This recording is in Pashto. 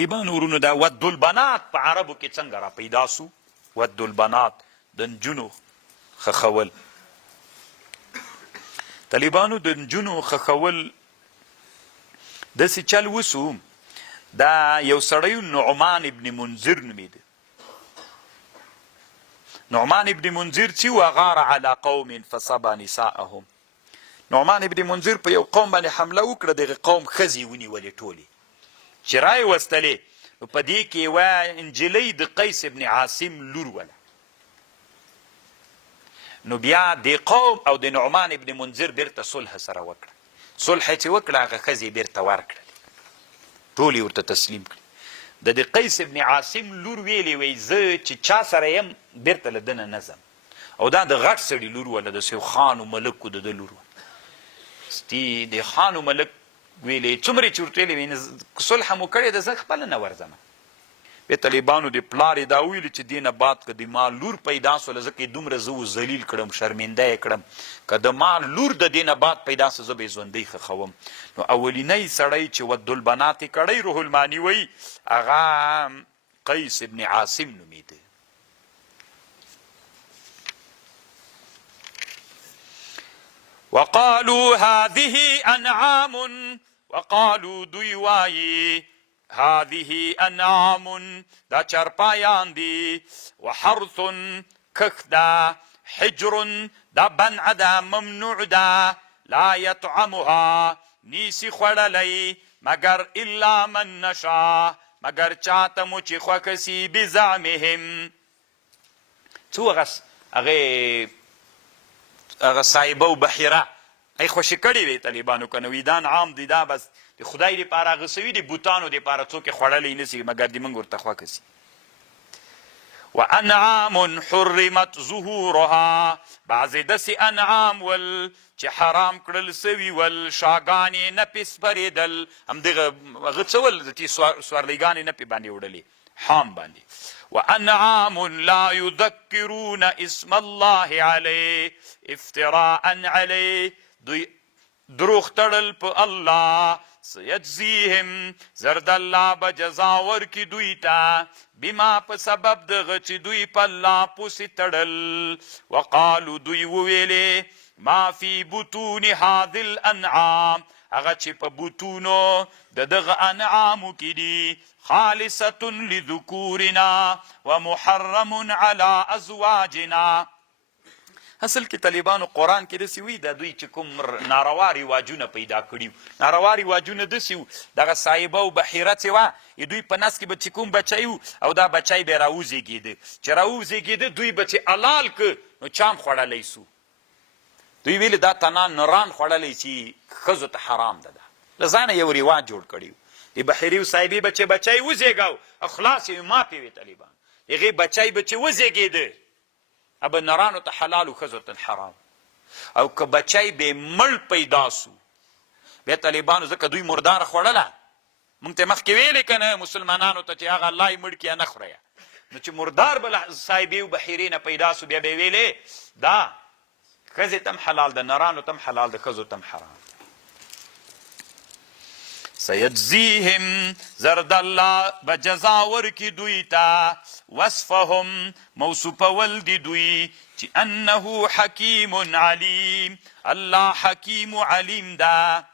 طالبان ورونو دا ود البنات په عربو کې څنګه را پیدا سو؟ ود البنات د نجونو خخول. طالبانو د نجونو خخول داسې چل وسو. دا یو سړی نعمان ابن منذر نومیده. نعمان ابن منذر چې وغار على قوم فصبا نساءهم. نعمان ابن منذر په یو قوم باندې حمله وکړه، دغه قوم ښځې ونیولې ټولې چې رای وستلې. نو په دې کې یوه نجلۍ د قیس ابن عاصم لور وله. نو بیا د قوم او د نعمان ابن منذر بیرته صلح سره وکړه. صلح چې وکړه هغه ښځې بیرته ورکړلې، ټولې ورته تسلیم کړي. د قیس ابن عاصم لور ویلې وی زه چې چا سره یم بیرته له دنه نه ځم. او دا د غټ سړي لور وله، د سیو خان و ملک د ده لور وله. ستی د خان و ملک ویلې څومره چې ورته ویلې وی صلح مو کړې ده، زه خپله نه ورځم. بیا طالبانو د پلار یې دا ویلي چې دې نه بعد که د ما لور پیدا سوله ځکه یې دومره زه ذلیل کړم، شرمنده یې کړم، که د ما لور د دې نه بعد پیدا سوه زه به یې ژوندی خښوم. نو اولینی سړی چې ود البنات یې کړی روح المانی وی هغه قیس ابن عاصم نومیده. وقالوا هذه انعام، وقالوا دوی وایي هذه انعام دا چرپایان دی، وحرث کخ دا، حجر دا بنع دا، ممنوع دا، لا يطعمها نیسی خوڑلی مگر الا من نشا مگر چاہتمو چی خوکسی بزعمهم. چو اغا صاحبه و بحیره ای خوشی کړی وی طالبانو که نویدان عام دی، دا بس د خدای دی پاره غسوي دی بوتانو دی پاره څوک خوړلی نسی مگر دی منګ ورته خوا کسی. وانعام حرمت ظهورها، بعضې داسې انعام ول چې حرام کړل سوي ول، شاګانې نپې سپرېدل، همدغه هغه څه ول چې سورلیګانې نپې باندې وړلې حام باندې. وانعام لا یذکرون اسم الله علیه افتراء علیه، دوی دروغ تړل په الله. سیجزیهم زرد الله به جزا ورکي دوی ته، بما په سبب دغه چې دوی په الله پسې تړل. وقالو دوی وویلې ما فی بطون هذه الانعام، هغه چې په بطونو د دغه انعامو کې دي، خالصة لذکورنا ومحرم علی ازواجنا. اصل کې طالبانو قرآن کې داسې وي دا دوی چې کوم ناروا رواجونه پیدا کړي، ناروا رواجونه داسې وو. دغه صاحبه او بحیره چې وه دوی په نس کې به چې کوم بچی وو او دا بچی به یې راوزېږېده، چې راوزېږېده دوی به چې حلال که نو چام خوړلی سو. دوی ویلې دا تنان نران خوړلی چې ښځو ته حرام ده. له ځانه یو رواج جوړ کړي وو. د بحیرې او صاحبې به چې بچی وزېږاو اخلاص یې ماپې وې طالبان، هغې بچی به چې وزېږېده ابه نرانو ته حلال و ښځو ته حرام. او که بچی به مړ پیدا سو بیا طالبانو ځکه دوی مرداره خوړله، موږ ته مخکې ویلې که نه مسلمانانو ته چې هغه الله یې مړ کړي یا نه خورئ. نو چې مردار به صاحبې و بحیرې نه پیدا سو بیا به یې ویلې دا ښځې ته هم حلال ده، نرانو ته هم حلال ده، ښځو ته هم حرام. سیجزیهم زرد الله به جزا ورکي دوی ته، وصفهم موصوفول دی دوی چې انه حکیم علیم، الله حکیم و علیم ده.